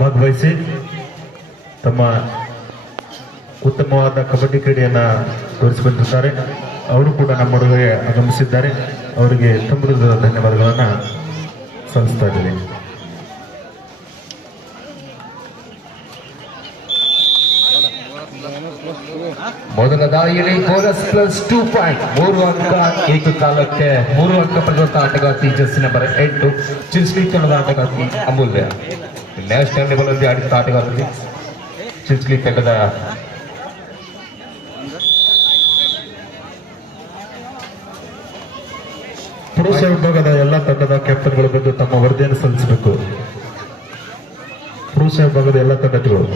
ಭಾಗವಹಿಸಿ ತಮ್ಮ ಉತ್ತಮವಾದ ಕಬಡ್ಡಿ ಕ್ರೀಡೆಯನ್ನು ತೋರಿಸಿಕೊಂಡಿದ್ದಾರೆ. ಅವರು ಕೂಡ ನಮ್ಮೊಳಗೆ ಆಗಮಿಸಿದ್ದಾರೆ. ಅವರಿಗೆ ತುಂಬದ ಧನ್ಯವಾದಗಳನ್ನು ಸಲ್ಲಿಸ್ತಾ ಇದ್ದೀನಿ. ಮೊದಲ ದಾಳಿಯಲ್ಲಿ ಬೋನಸ್ +2 ಪಾಯಿಂಟ್ 3 ಅಂಕ ಏಕಕಾಲಕ್ಕೆ 3 ಅಂಕ ಪಡೆದಂತ ಆಟಗಾರ್ತಿ ಜರ್ಸಿ ನಂಬರ್ 8 ಚಿನ್ಸ್ಲಿ ತಂಡದ ಆಟಗಾರ್ತಿ ಅಮೂಲ್ಯ. ನ್ಯಾಷನಲ್ ಲೆವೆಲ್ ಅಲ್ಲಿ ಆಡಿದ ಆಟಗಾರ್ತಿ ಚಿನ್ಸ್ಲಿ ತಂಡದ ಪುರುಷ ವಿಭಾಗದ ಎಲ್ಲ ತಂಡದ ಕ್ಯಾಪ್ಟನ್ಗಳು ಬಂದು ತಮ್ಮ ವರದಿಯನ್ನು ಸಲ್ಲಿಸಬೇಕು. ಪುರುಷ ವಿಭಾಗದ ಎಲ್ಲ ತಂಡಗಳು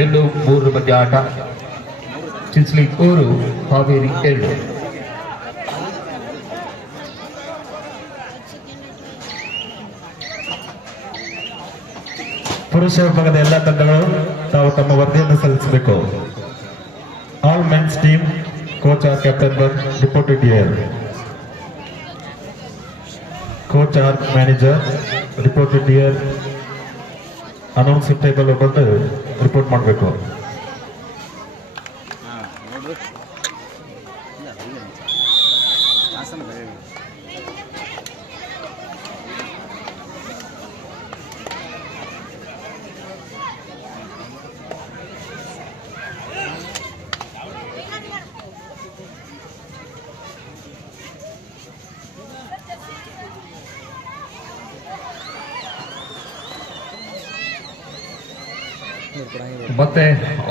ಎರಡು 3 ಮಧ್ಯ ಆಟ. ಚಿನ್ಸ್ಲಿ 3 ಹಾವೇರಿ 2. ಪುರುಷ ವಿಭಾಗದ ಎಲ್ಲ ತಂಡಗಳು ತಾವು ತಮ್ಮ ವರದಿಯನ್ನು ಸಲ್ಲಿಸಬೇಕು. All men's team coach or captain reported here. Coach or manager reported here. Announcer table ಬಂದು ರಿಪೋರ್ಟ್ ಮಾಡಬೇಕು. ಮತ್ತೆ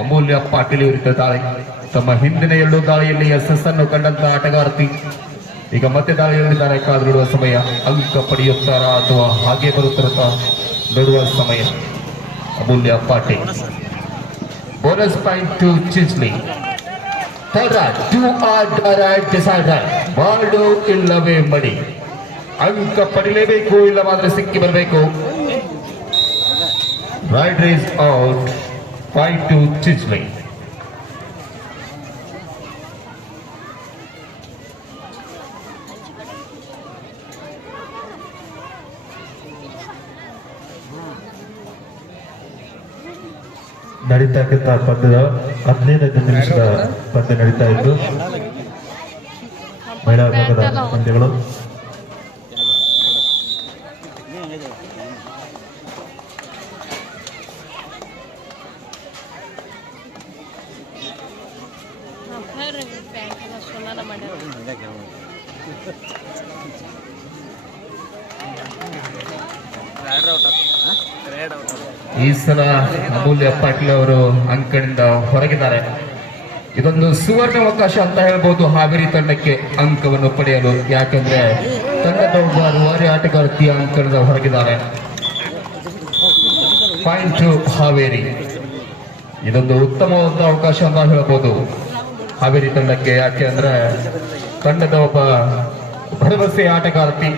ಅಮೂಲ್ಯ ಪಾಟೀಲ್ ವಿರುದ್ಧ ದಾಳಿ. ತಮ್ಮ ಹಿಂದಿನ 2 ದಾಳಿಯಲ್ಲಿ SS ಅನ್ನು ಕಂಡಂತ ಆಟಗಾರ್ತಿ ಈಗ ಮತ್ತೆ ದಾಳಿಯಲ್ಲಿದ್ದಾರೆ. ಕಾದು ನೋಡುವ ಸಮಯ. ಅಂಕ ಪಡೆಯುತ್ತಾರಾ ಅಥವಾ ಹಾಗೆ ಬರುತ್ತಾರ ನೋಡುವ ಸಮಯ. Amulya Patil. Bonus point to Chinchli. ಮಾಡು ಇಲ್ಲವೇ ಮಡಿ. ಅಂಕ ಪಡಿಲೇಬೇಕು, ಇಲ್ಲವಾದ್ರೆ ಸಿಕ್ಕಿ ಬರಬೇಕು. Rider is out. 5 to Chisley. ನಡೀತಕ್ಕಂಥ ಪಂದ್ಯದ 15 ನಿಮಿಷದ ಪಂದ್ಯ ನಡೀತಾ ಇದ್ದು ಮಹಿಳಾ ವಿಭಾಗದ ಪಂದ್ಯಗಳು. ಈ ಸಲ ಅಮೂಲ್ಯ ಪಾಟೀಲ್ ಅವರು ಅಂಕದಿಂದ ಹೊರಗಿದ್ದಾರೆ. ಇದೊಂದು ಸುವರ್ಣ ಅವಕಾಶ ಅಂತ ಹೇಳ್ಬೋದು ಹಾವೇರಿ ತಂಡಕ್ಕೆ ಅಂಕವನ್ನು ಪಡೆಯಲು. ಯಾಕಂದ್ರೆ ತಂಡದ ಒಬ್ಬ ರೂವಾರಿ ಆಟಗಾರ್ತಿ ಅಂಕದಿಂದ ಹೊರಗಿದ್ದಾರೆ. Point to Haveri. ಇದೊಂದು ಉತ್ತಮವಾದ ಅವಕಾಶ ಅಂತ ಹೇಳ್ಬೋದು ಹಾವೇರಿ ತಂಡಕ್ಕೆ. ಯಾಕೆ ಅಂದ್ರೆ ತಂಡದ ಒಬ್ಬ ಭರವಸೆ ಆಟಗಾರ್ತಿ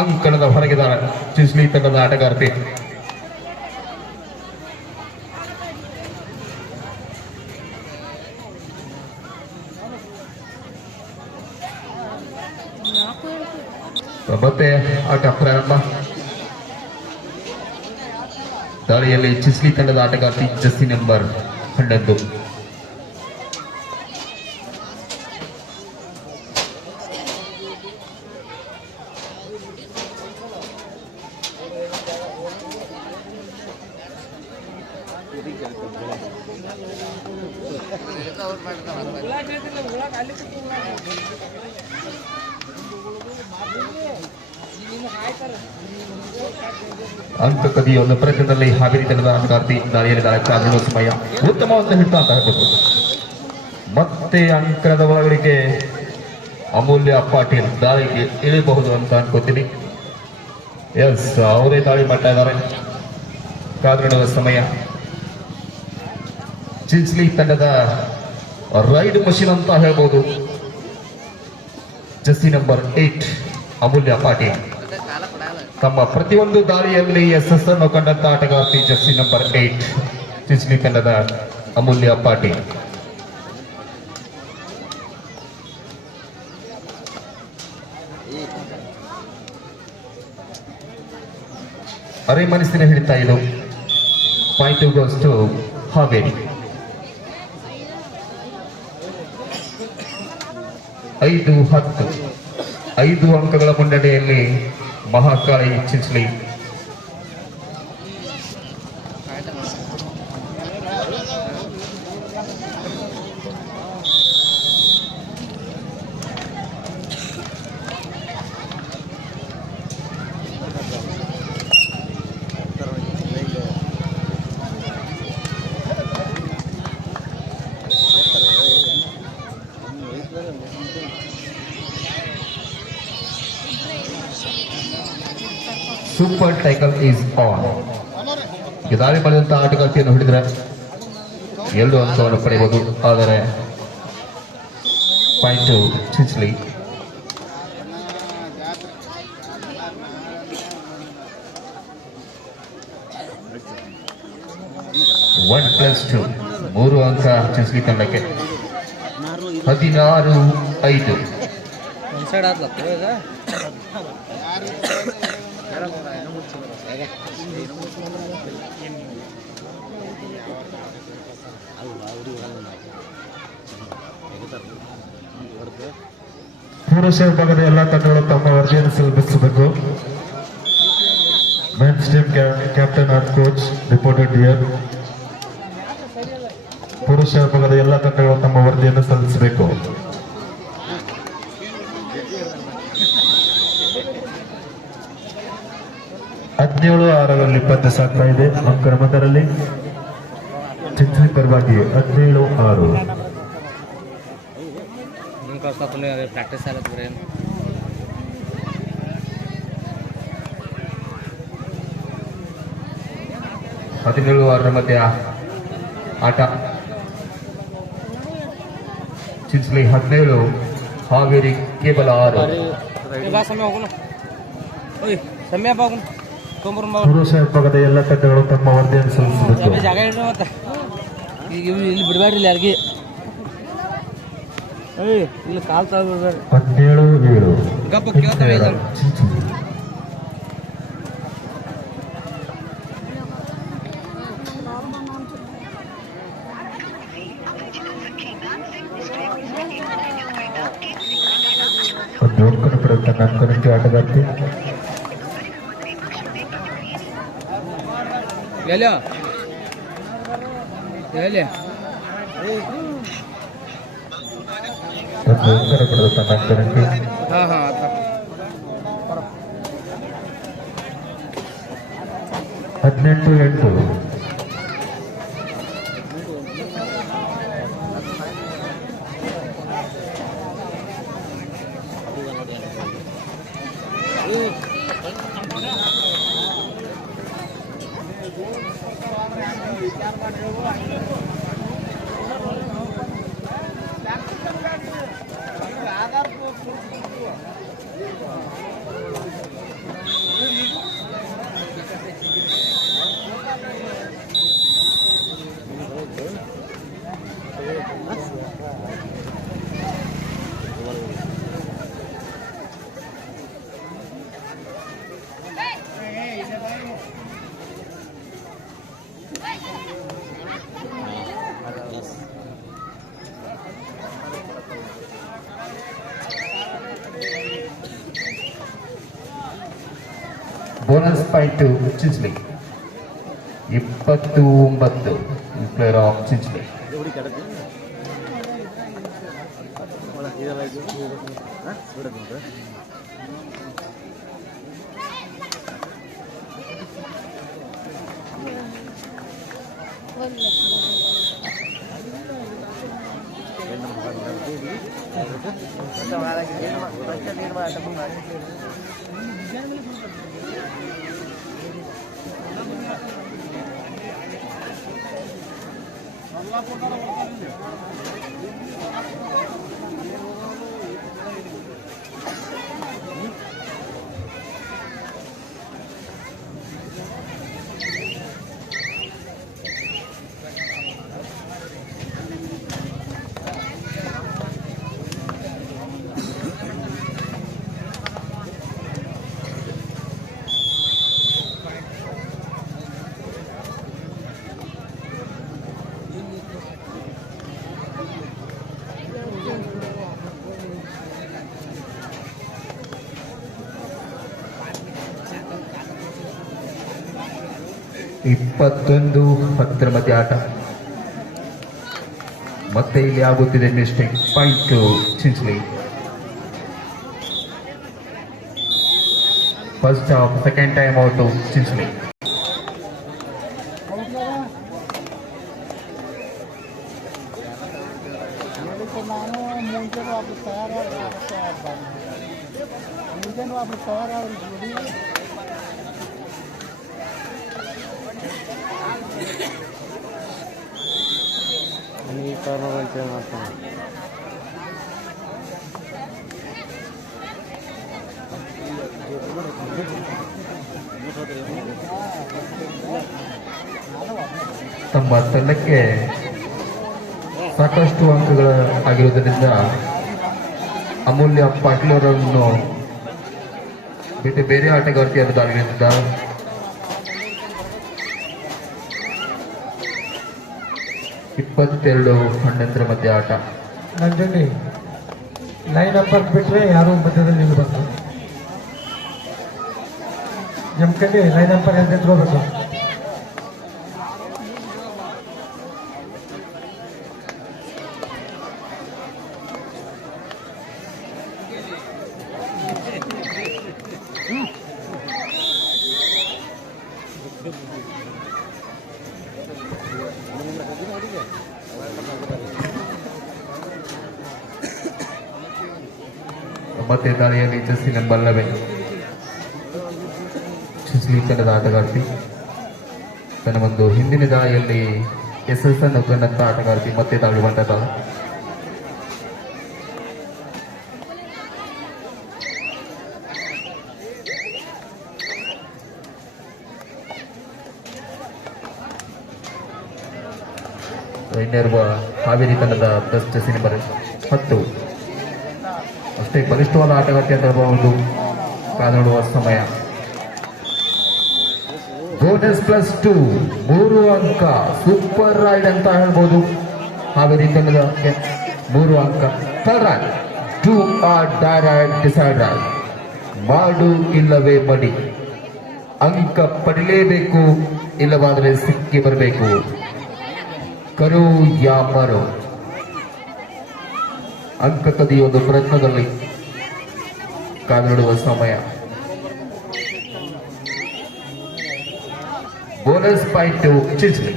ಅಂಕಣದ ಹೊರಗಿದ್ದಾರೆ. ಚಿನ್ಸ್ಲಿ ತಂಡದ ಆಟಗಾರ್ತಿ. ಮತ್ತೆ ಆಟ ಪ್ರಾರಂಭ. ದಾಳಿಯಲ್ಲಿ ಚಿನ್ಸ್ಲಿ ತಂಡದ ಆಟಗಾರ್ತಿ ಜರ್ಸಿ ನಂಬರ್ 11. ಅಂಕ ಕದಿಯೊಂದು ಪ್ರಯತ್ನದಲ್ಲಿ ಹಾವೇರಿ ತಂಡದ ಆಟಗಾರ್ತಿ ದಾಳಿಯಲ್ಲಿ ಕಾದಿರುವ ಸಮಯ. ಉತ್ತಮವಾದ ಹಿಡಿತ ಅಂತ ಹೇಳ್ಬೋದು. ಮತ್ತೆ ಅಂಕದ ಒಳಗಡೆಗೆ ಅಮೂಲ್ಯ ಪಾಟೀಲ್ ದಾಳಿಗೆ ಇಳಿಬಹುದು ಅಂತ ಅನ್ಕೋತೀನಿ. ಎಸ್, ಅವರೇ ದಾಳಿ ಮಾಡ್ತಾ ಇದ್ದಾರೆ. ಕಾದಿರುವ ಸಮಯ. ಚಿನ್ಸ್ಲಿ ತಂಡದ ರೈಡ್ ಮಷಿನ್ ಅಂತ ಹೇಳ್ಬೋದು. ಜರ್ಸಿ ನಂಬರ್ 8 ಅಮೂಲ್ಯ ಪಾಟೀಲ್. ತಮ್ಮ ಪ್ರತಿಯೊಂದು ದಾಳಿಯಲ್ಲಿ ಯಶಸ್ಸನ್ನು ಕಂಡಂತ ಆಟಗಾರ್ತಿ ಜರ್ಸಿ ನಂಬರ್ 8 ಚಿನ್ಸ್ಲಿ ತಂಡದ ಅಮೂಲ್ಯ ಪಾಟೀಲ್. ಅರೆ ಮನಸ್ಸಿನ ಹಿಡಿತಾ ಇದು. Point goes to Haveri. 5-10 5 ಅಂಕಗಳ ಮುನ್ನಡೆಯಲ್ಲಿ Mahakali Chinchli. Super tackle is on. ದಾಳಿ ಮಾಡಿದಂತಹ ಆಟಗಾರ್ತಿಯನ್ನು ಹಿಡಿದ್ರೆ 2 ಅಂಕವನ್ನು ಪಡೆಯಬಹುದು. ಆದರೆ ಪಾಯಿಂಟ್ ಚಿನ್ಸ್ಲಿ. ಒನ್ ಪ್ಲಸ್ 2 3 ಅಂಕ ಚಿನ್ಸ್ಲಿ ತಂಡಕ್ಕೆ. 16-5. ಪುರುಷ ವಿಭಾಗದ ಎಲ್ಲ ತಂಡಗಳು ತಮ್ಮ ವರದಿಯನ್ನು ಸಲ್ಲಿಸಬೇಕು. Men's team captain or coach reported here. ಪುರುಷ ವಿಭಾಗದ ಎಲ್ಲ ತಂಡಗಳು ತಮ್ಮ ವರದಿಯನ್ನು ಸಲ್ಲಿಸಬೇಕು. 17-6 ಪಂದ್ಯ ಸಾಗ್ತಾ ಇದೆ. ಅಂಕರ ಮೊದಲಲ್ಲಿ ಚಿನ್ಸ್ಲಿ ಪರವಾಗಿ 17-6. ಪ್ರಾಕ್ಟೀಸ್ ಆಗತ್ತೆ. 17-6 ಮಧ್ಯ ಆಟ. ಚಿನ್ಸ್ಲಿ 17, ಹಾವೇರಿ ಕೇವಲ 6. ಪುರುಷ ವಿಭಾಗದ ಎಲ್ಲ ತಂಡಗಳು ತಮ್ಮ ವರದಿಯನ್ನು ಸಲ್ಲಿಸಬೇಕು. ಜಾಗ ಇಲ್ಲಿ ಬಿಡಬೇಡ್ರಿ ಯಾರಿಗೆ. ಇಲ್ಲಿ ಕಾಲ್ ತಗೊಳ್ಬೇಡ್ರಿ. 17-7 ಗಪ್ಪ ಕೇಳ್ತಾವೆ ಇದು. ಒಂದು ಅಂಕನ್ನು ಪಡೆಯುತ್ತಾನೆ ಅಂಕನಕ್ಕೆ ಆಟಗಾರ್ತಿ. ಎಲ್ಲಿ ಒಂದು ಅಂಕನ್ನು ಪಡೆಯುತ್ತಾನೆ ಅಂಕನಕ್ಕೆ. ಹಾಂ ಹಾಂ 18-8. Bonus point Chinchli. 29 player of Chinchli. 21-10 ಮಧ್ಯ ಆಟ. ಮತ್ತೆ ಇಲ್ಲಿ ಆಗುತ್ತಿದೆ mistake. Point to Chinchli. First half second time out Chinchli. ತಮ್ಮ ತಂಡಕ್ಕೆ ಸಾಕಷ್ಟು ಅಂಕಗಳು ಆಗಿರುವುದರಿಂದ ಅಮೂಲ್ಯ ಪಾಟೀಲ್ ಅವರನ್ನು ಬಿಟ್ಟು ಬೇರೆ ಆಟಗಾರ್ತಿಯನ್ನು ದಾಳಿಗಳಿದ್ದಾರೆ. ಇಪ್ಪತ್ತೆರಡು 11 ಮಧ್ಯ ಆಟ. ನಂಜಂಡಿ ಲೈನ್ ಅಪ್ ಬಿಟ್ರೆ ಯಾರು ಮಧ್ಯದಲ್ಲಿ ನಿಲ್ಬೇಕು. ಜಮ್ಕಂಡಿ ಲೈನ್ ಅಪ್ ಅಂತ ನಿಂತ್ಕೋಬೇಕು. ಮತ್ತೆ ದಾಳಿಯಲ್ಲಿ ಜಸ್ಸಿ ನಂಬರ್ 11 ಚಿಂಚ್ಲಿ ತಂಡದ ಆಟಗಾರ್ತಿ. ತನ್ನ ಒಂದು ಹಿಂದಿನ ದಾಳಿಯಲ್ಲಿ SS ಅನ್ನು ಕಂಡಂತ ಆಟಗಾರ್ತಿ ಮತ್ತೆ ದಾಳಿ ಬಂದ. ಇನ್ನಿರುವ ಹಾವೇರಿ ತಂಡದ ಜಸ್ಸಿ ನಂಬರ್ 10 ಅಷ್ಟೇ ಬಲಿಷ್ಠವಾದ ಆಟಗಾರ್ತಿ ಅಂತ ಹೇಳಬಹುದು. ಕಾನೂಡುವ ಸಮಯ. ಬೋನಸ್ +2 3 ಅಂಕ. ಸೂಪರ್ ರೈಡ್ ಅಂತ ಹೇಳ್ಬೋದು. ಹಾವೇರಿ ತಂಡದ 3 ಅಂಕ. Third raid do or direct decide raid. ಮಾಡು ಇಲ್ಲವೇ ಮಡಿ. ಅಂಕ ಪಡಿಲೇಬೇಕು, ಇಲ್ಲವಾದರೆ ಸಿಕ್ಕಿ ಬರಬೇಕು. ಕರು ಯಾ ಮರೋ. ಅಂಕ ಕದಿಯುವ ಪ್ರಯತ್ನದಲ್ಲಿ ಕಾಲಿಡುವ ಸಮಯ. Bonus point Chinchli.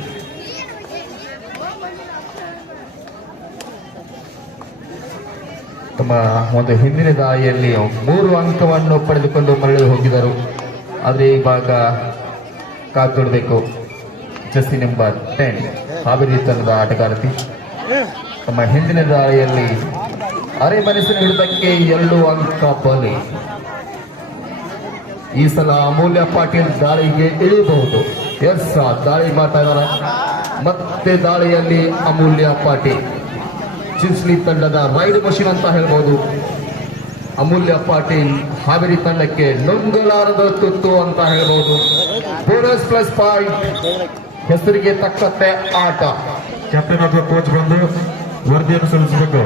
ತಮ್ಮ ಒಂದು ಹಿಂದಿನ ದಾಳಿಯಲ್ಲಿ 3 ಅಂಕವನ್ನು ಪಡೆದುಕೊಂಡು ಮರಳಿ ಹೋಗಿದರು. ಆದರೆ ಇವಾಗ ಕಾತೊಡಬೇಕು. ಜಸ್ಸಿ ನಂಬರ್ 10 ಹಾವೇರಿ ತಂಡದ ಆಟಗಾರ್ತಿ. ತಮ್ಮ ಹಿಂದಿನ ದಾಳಿಯಲ್ಲಿ ಅರೆ ಮನಸ್ಸಿನ ಹಿಡಿದಕ್ಕೆ 2 ಅಂಕ ಬಲಿ. ಈ ಸಲ ಅಮೂಲ್ಯ ಪಾಟೀಲ್ ದಾಳಿಗೆ ಇಳಿಯಬಹುದು. ದಾಳಿ ಮಾಡ್ತಾ ಇದ್ದಾರೆ. ಮತ್ತೆ ದಾಳಿಯಲ್ಲಿ ಅಮೂಲ್ಯ ಪಾಟೀಲ್. ಚಿಂಚ್ಲಿ ತಂಡದ ರೈಡ್ ಮಷೀನ್ ಅಂತ ಹೇಳ್ಬೋದು. ಅಮೂಲ್ಯ ಪಾಟೀಲ್ ಹಾವೇರಿ ತಂಡಕ್ಕೆ ನುಂಗಲಾರದ ತುತ್ತು ಅಂತ ಹೇಳ್ಬೋದು. ಬೋನಸ್ +5. ಹೆಸರಿಗೆ ತಕ್ಕಂತೆ ಆಟ. ಕ್ಯಾಪ್ಟನ್ ಅಥವಾ ಕೋಚ್ ಬಂದು ವರದಿಯನ್ನು ಸಲ್ಲಿಸಬೇಕು.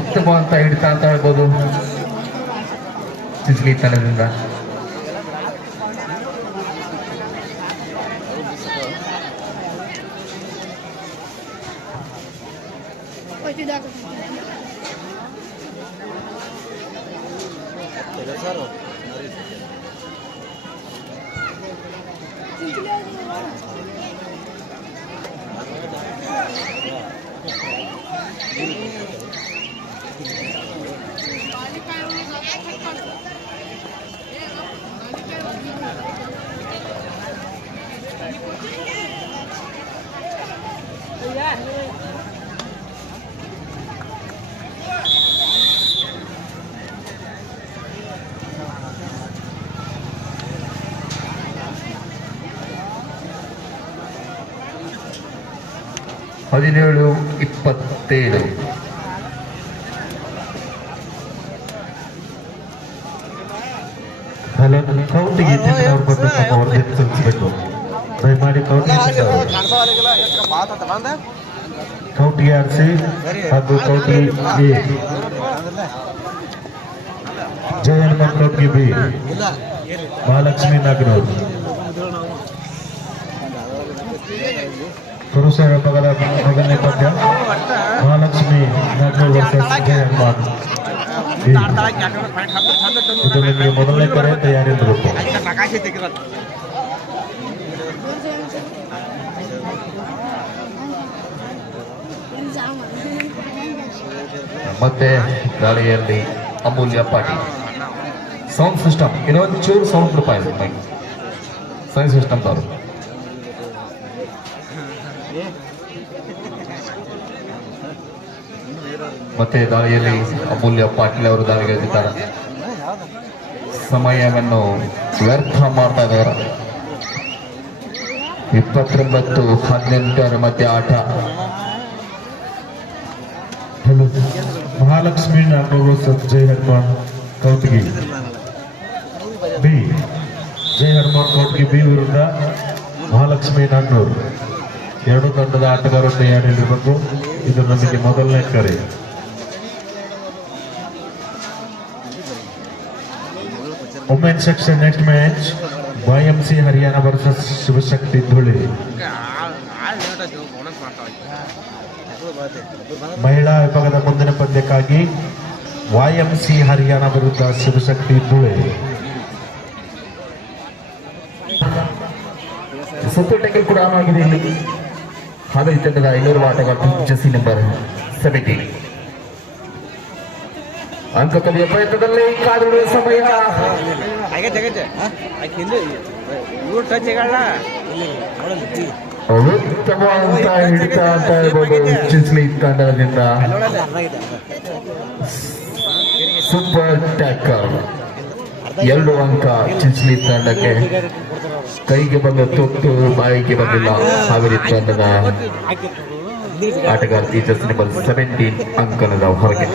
ಉತ್ತಮ ಅಂತ ಹಿಡಿತಾ ಅಂತ ಹೇಳ್ಬೋದು ಚಿಂಚ್ಲಿ ತಂಡದಿಂದ. 17-27. ಕೌಂಟಿಗೆ ತಿನ್ನೋರು ಬಂದು ತಮ್ಮ ವರದಿ ಸಲ್ಲಿಸಬೇಕು. ದಯಮಾಡಿ ಕೌಂಟಿಗೆ ಆರಿಸಿ ಹಾಗೂ ಕೌಂಟಿಗೆ ಜಯಣ್ಣ ಕೌಂಟಿಗೆ ಬಿ ಮಹಾಲಕ್ಷ್ಮಿ ನಾಗನೂರು ಪುರುಷ ವಿಭಾಗದ ಮೊದಲನೇ ಪಂದ್ಯ ಮಹಾಲಕ್ಷ್ಮಿ ನಾಗನೂರು ವರ್ಸಸ್ ಜಯಣ್ಣ. ಇದು ನಿಮಗೆ ಮೊದಲನೇ ಕರೆ, ತಯಾರಿರಬೇಕು. ಮತ್ತೆ ದಾಳಿಯಲ್ಲಿ ಅಮೂಲ್ಯ ಪಾಟೀಲ್. ಸೌಂಡ್ ಸಿಸ್ಟಮ್ ಇನ್ನೊಂದು ಚೂರು ಸೌಂಡ್ ರೂಪಾಯಿ ಮೈಕ್ ಸೌಂಡ್ ಸಿಸ್ಟಮ್ ಅವರು. ಮತ್ತೆ ದಾಳಿಯಲ್ಲಿ ಅಮೂಲ್ಯ ಪಾಟೀಲ್ ಅವರು ದಾಳಿಗಳಿದ್ದಾರೆ. ಸಮಯವನ್ನು ವ್ಯರ್ಥ ಮಾಡ್ತಾ ಇದ್ದಾರೆ. 29-18 ಮಧ್ಯೆ ಆಟ. ಮಹಾಲಕ್ಷ್ಮಿ ನಾಗನೂರು ಜೈ ಹನುಮಾನ್ ಕೌಟಗಿ ಬಿ. ಜೈ ಹನುಮಾನ್ ಕೌಟಗಿ ಬಿ ವಿರುದ್ಧ ಮಹಾಲಕ್ಷ್ಮಿ ನಾಗನೂರು. ಎರಡು ತಂಡದ ಆಟಗಾರರು ತಯಾರಿರಬೇಕು. ಇದು ನಮಗೆ ಮೊದಲನೇ ಕರೆ. Women section next match YMC Haryana versus Shivashakti Dhuli. ಮಹಿಳಾ ವಿಭಾಗದ ಮುಂದಿನ ಪಂದ್ಯಕ್ಕಾಗಿ YMC ಹರಿಯಾಣ ವಿರುದ್ಧ ಶಿವಶಕ್ತಿ ಧೂಳಿ. ಸುತ್ತು ಟೆಕಲ್ ಕೂಡ ಆನ್ ಆಗಿದೆ ಇಲ್ಲಿ. ಹಾವೇರಿ ತಂಡದ 200 ಆಟಗಾರ ಜೆಸಿ ನಂಬರ್ 17. ಅಂಕ ಕಲಿಯ ಪ್ರಯತ್ನದಲ್ಲಿ ಕಾದಿರುವ ಸಮಯ. ಉತ್ತಮವಾದಂತ ಹಿಡಿತ ಅಂತ ಹೇಳ್ಬೋದು ಚಿನ್ಸ್ಲಿ ತಂಡದಿಂದ. ಸೂಪರ್ ಟ್ಯಾಕಲ್ 2 ಅಂಕ ಚಿನ್ಸ್ಲಿ ತಂಡಕ್ಕೆ. ಕೈಗೆ ಬಂದ ತೊಟ್ಟು ಬಾಯಿಗೆ ಬಂದಿಲ್ಲ ಹಾವೇರಿ ತಂಡದ ಆಟಗಾರ್ತಿ ಜೆಸಿ ನಂಬರ್ 17 ಅಂಕಣದ ಹೊರಗೆ.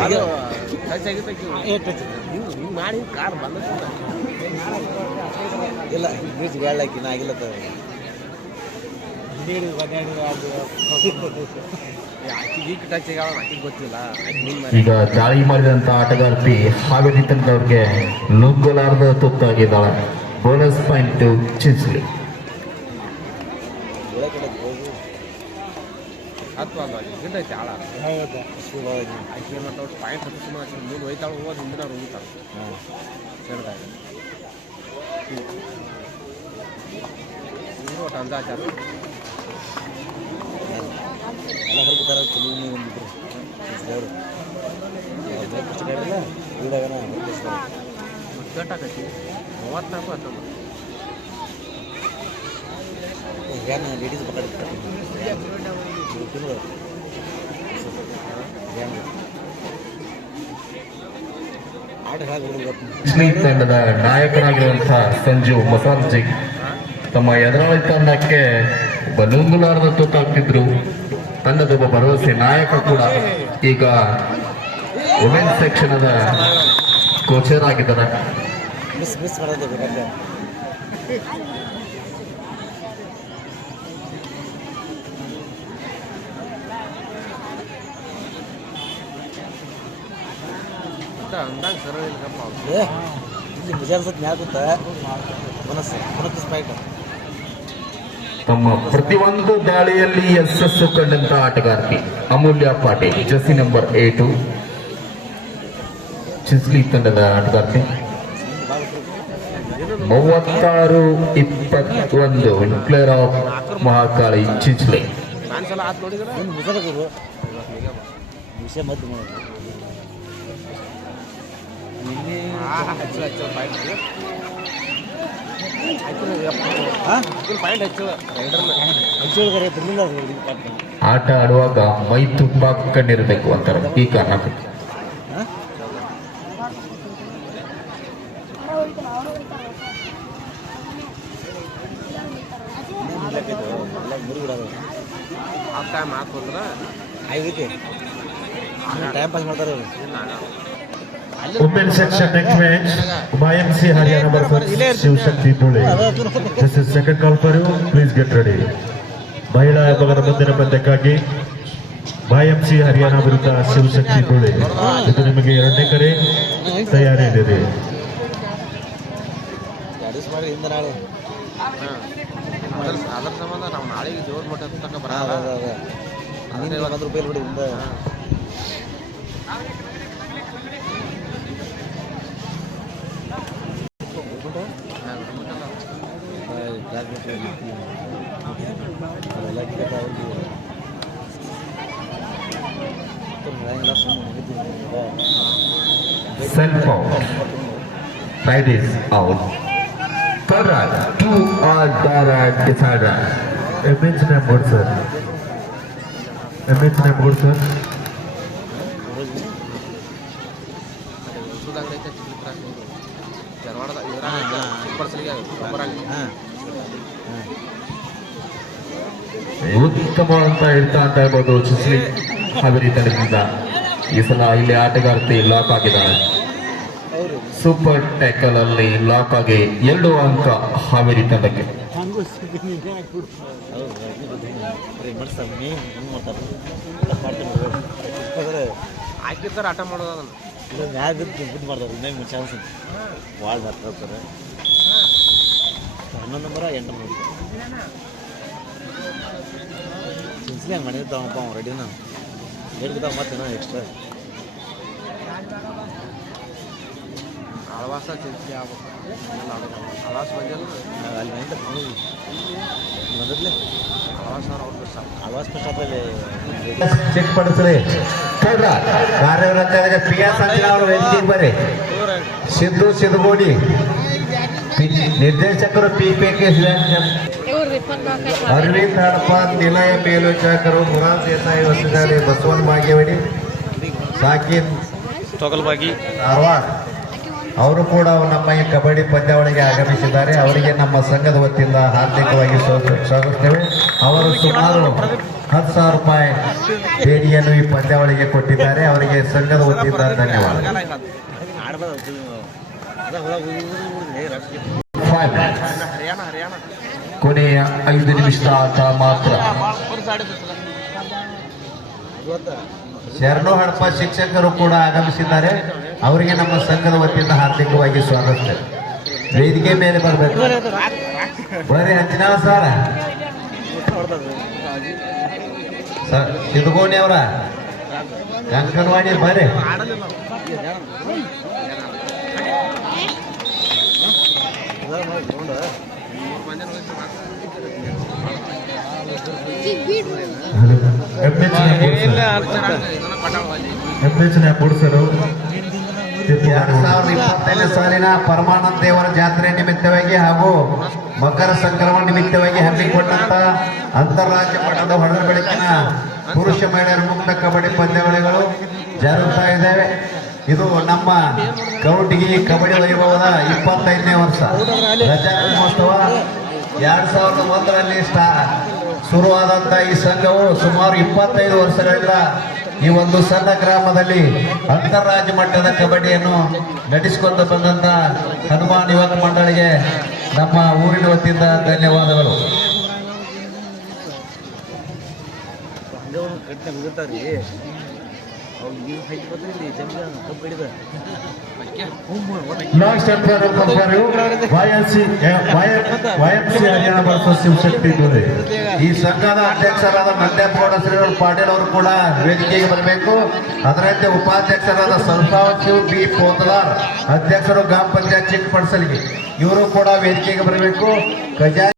ಈಗ ದಾಳಿ ಮಾಡಿದಂತ ಆಟಗಾರ್ತಿ ಹಾವೇರಿ ತಂಡದವ್ರಿಗೆ ನುಗ್ಗಲಾರದ ತುತ್ತಾಗಿದ್ದಾಳೆ. Bonus point Chinchli. ತಂಡದ ನಾಯಕರಾಗಿರುವಂತಹ ಸಂಜು ಮಸಾಲ್ಜಿ ತಮ್ಮ ಎದುರಾಳಿ ತಂಡಕ್ಕೆ ನುಂಗುಲಾರದ ತುತ್ತಾಗ್ತಿದ್ರು. ತಂಡದ ಒಬ್ಬ ಭರವಸೆ ನಾಯಕ ಕೂಡ ಈಗ ವುಮೆನ್ ಸೆಕ್ಷನ್ ಅದ ಕೋಚರ್ ಆಗಿದ್ದಾರೆ. ತಮ್ಮ ಪ್ರತಿಯೊಂದು ದಾಳಿಯಲ್ಲಿ ಯಶಸ್ಸು ಕಂಡಂತ ಆಟಗಾರ್ತಿ ಅಮೂಲ್ಯ ಪಾಟೀಲ್ ಜೆಸಿ ನಂಬರ್ 8 ಚಿನ್ಸ್ಲಿ ತಂಡದ ಆಟಗಾರ್ತಿ. 36-21 ವಿನ್ಕ್ಲೇರ್ ಆಫ್ ಮಹಾಕಾಳಿ ಚಿಂಚಲೆ. ವಿಷಯ ಮದ್ದು ಆಟ ಆಡುವಾಗ ಮೈ ತುಂಬಾ ಕಣ್ಣಿರಬೇಕು ಅಂತಾರೆ. ಈ ಕಾರಣಕ್ಕೆ ಟೈಮ್ ಪಾಸ್ ಮಾಡ್ತಾರೆ. Women section next match YMC Haryana versus Shiv Shakti Dhule. This is second call for you. Please get ready. ಮಹಿಳಾ ವಿಭಾಗದ ಮುಂದಿನ ಪಂದ್ಯಕ್ಕಾಗಿ YMC ಹರಿಯಾಣ ವಿರುದ್ಧ ಶಿವ್ ಶಕ್ತಿ ಧೂಳೆ. ಇದು ನಿಮಗೆ ಎರಡನೇ ಕರೆ ತಯಾರಿಯಲ್ಲಿದೆ. ಮಾಡಿ ಹಿಂದೆ ನಾಳೆ ಅದರ ಸಂಬಂಧ ನಾವು ನಾಳೆಗೆ ಜೋರ್ ಮಟ್ಟ ತನಕ ಬರಲ್ಲ. 100 ರೂಪಾಯಿ ಬಿಡಿ ಹಿಂದೆ self out. Right is out. Correct. 2 are direct decider. MH name good sir. MH name good sir. ಉತ್ತಮ ಅಂತ ಹೇಳ್ತಾ ಅಂತ ಹೇಳ್ಬೋದು. ಚಿಸ್ಲಿ ಹಾವೇರಿ ತಂಡದಿಂದ ಈ ಸಲ ಇಲ್ಲಿ ಆಟಗಾರ್ತಿ ಲಾಕ್ ಆಗಿದ್ದಾರೆ. ಸೂಪರ್ ಟ್ಯಾಕಲ್ ಅಲ್ಲಿ ಲಾಕ್ ಆಗಿ 2 ಅಂಕ ಹಾವೇರಿ ತಂಡಕ್ಕೆ. ಹಾಕಿರ್ತಾರೆ ಆಟ ಮಾಡೋದು ಅದನ್ನು ಮ್ಯಾಗ ಬಿದ್ದು ಮಾಡ್ತಾರೆ. ಇನ್ನೇ ಚಾನ್ಸ್ ಭಾಳ ಬರ್ತಾರೆ. 11 ನಂಬರ 8 ನಂಬರ್ ಚಿನ್ಸ್ಲಿ ಹಂಗೆ ಮಾಡಿರ್ತಾವಪ್ಪ ಅವ್ನು ರೆಡಿನ ಹೇಳ್ಬಿಟ್ಟಾವ ಮತ್ತೇನೋ ಎಕ್ಸ್ಟ್ರಾ ಆಳ್ವಾಸ ಚಿನ್ಸ್ಲಿ ಆಗ್ಬೇಕು. ಆಳ್ವಾಸ ಬಂದಿಲ್ಲ ಅಲ್ಲಿ ಬಂದಿದ್ಲೆ ಆಳ್ವಾಸ ಆಳ್ವಾಸ ಕಷ್ಟದಲ್ಲಿ ಚೆಕ್ ಪಡಿಸ್ರಿ. ಕಾರ್ಯವ್ರತ PS ಅಂಚಿನ ಅವರು ವೇದಿಕೆಗೆ ಬರ್ರಿ. ಸಿದ್ದು ಸಿದ್ಧಗೋಡಿ ನಿರ್ದೇಶಕರು PPK ಅರವಿಂದ್ ಹಡಪಾದ್ ನಿಲಯ ಮೇಲ್ವಿಚಾರಕರು ಮುರಾರ್ ದೇಸಾಯಿ ವಸತಿದಾರಿ ಬಸವನ್ ಭಾಗ್ಯವಾಡಿ ಸಾಕಿನ್ ತೊಗಲ್ಬಾಗಿ ಧಾರವಾಡ ಅವರು ಕೂಡ ನಮ್ಮ ಈ ಕಬಡ್ಡಿ ಪಂದ್ಯಾವಳಿಗೆ ಆಗಮಿಸಿದ್ದಾರೆ. ಅವರಿಗೆ ನಮ್ಮ ಸಂಘದ ವತಿಯಿಂದ ಹಾರ್ದಿಕವಾಗಿ ಸ್ವಾಗತಿಸ್ತೇವೆ. ಅವರು ಸುಮಾರು 10,000 ರೂಪಾಯಿ ದೇಣಿಗೆಯನ್ನು ಈ ಪಂದ್ಯಾವಳಿಗೆ ಕೊಟ್ಟಿದ್ದಾರೆ. ಅವರಿಗೆ ಸಂಘದ ವತಿಯಿಂದ ಧನ್ಯವಾದ. ಕೊನೆಯ 5 ನಿಮಿಷದ ಆಟ ಮಾತ್ರ. ಶರಣು ಹಡಪ ಶಿಕ್ಷಕರು ಕೂಡ ಆಗಮಿಸಿದ್ದಾರೆ. ಅವರಿಗೆ ನಮ್ಮ ಸಂಘದ ವತಿಯಿಂದ ಹಾರ್ದಿಕವಾಗಿ ಸ್ವಾಗತ. ವೇದಿಕೆ ಮೇಲೆ ಬರಬೇಕು. ಬರ್ರಿ ಅಂಜನಾಳ ಸರ್ ಸಿದ್ಧಗೋಣಿ ಅವರ ಅಂಗನವಾಡಿ ಬರ್ರಿ. MH name good sir. 2025ನೇ ಸಾಲಿನ ಪರಮಾನಂದ ದೇವರ ಜಾತ್ರೆ ನಿಮಿತ್ತವಾಗಿ ಹಾಗೂ ಮಕರ ಸಂಕ್ರಮಣ ನಿಮಿತ್ತವಾಗಿ ಹಮ್ಮಿಕೊಂಡಂತ ಅಂತಾರಾಜ್ಯ ಮಟ್ಟದ ಹೊಡೆದ ಬೆಳಕಿನ ಪುರುಷ ಮಹಿಳೆಯರ ಮುಕ್ತ ಕಬಡ್ಡಿ ಪಂದ್ಯಾವಳಿಗಳು ಜರುಗುತ್ತಾ ಇದ್ದಾವೆ. ಇದು ನಮ್ಮ ಕೌಟಿಗಿ ಕಬಡ್ಡಿ ವೈಭವದ 25ನೇ ವರ್ಷ. ರಜಾ ಮಹೋತ್ಸವ 2001ರಲ್ಲಿ ಶುರುವಾದಂಥ ಈ ಸಂಘವು ಸುಮಾರು 25 ವರ್ಷಗಳಿಂದ ಈ ಒಂದು ಸಣ್ಣ ಗ್ರಾಮದಲ್ಲಿ ಅಂತಾರಾಜ್ಯ ಮಟ್ಟದ ಕಬಡ್ಡಿಯನ್ನು ನಡೆಸಿಕೊಂಡು ಬಂದಂತ ಹನುಮಾನ್ ಯುವಕ ಮಂಡಳಿಗೆ ನಮ್ಮ ಊರಿನ ವತಿಯಿಂದ ಧನ್ಯವಾದಗಳು. Last and final compare YMC Haryana versus Shivashakti Dhore. ಈ ಸಂಘದ ಅಧ್ಯಕ್ಷರಾದ ನಂದ್ಯಾಪಗೌಡ ಶ್ರೀರಾಮ್ ಪಾಟೀಲ್ ಅವರು ಕೂಡ ವೇದಿಕೆಗೆ ಬರಬೇಕು. ಅದರಂತೆ ಉಪಾಧ್ಯಕ್ಷರಾದ ಸಂಸಾವ್ ಬಿ ಪೋತಲಾರ್, ಅಧ್ಯಕ್ಷರು ಗ್ರಾಮ ಪಂಚಾಯತ್ ಚಿಕ್ಕಪಡಸಲಿಗೆ, ಇವರು ಕೂಡ ವೇದಿಕೆಗೆ ಬರಬೇಕು.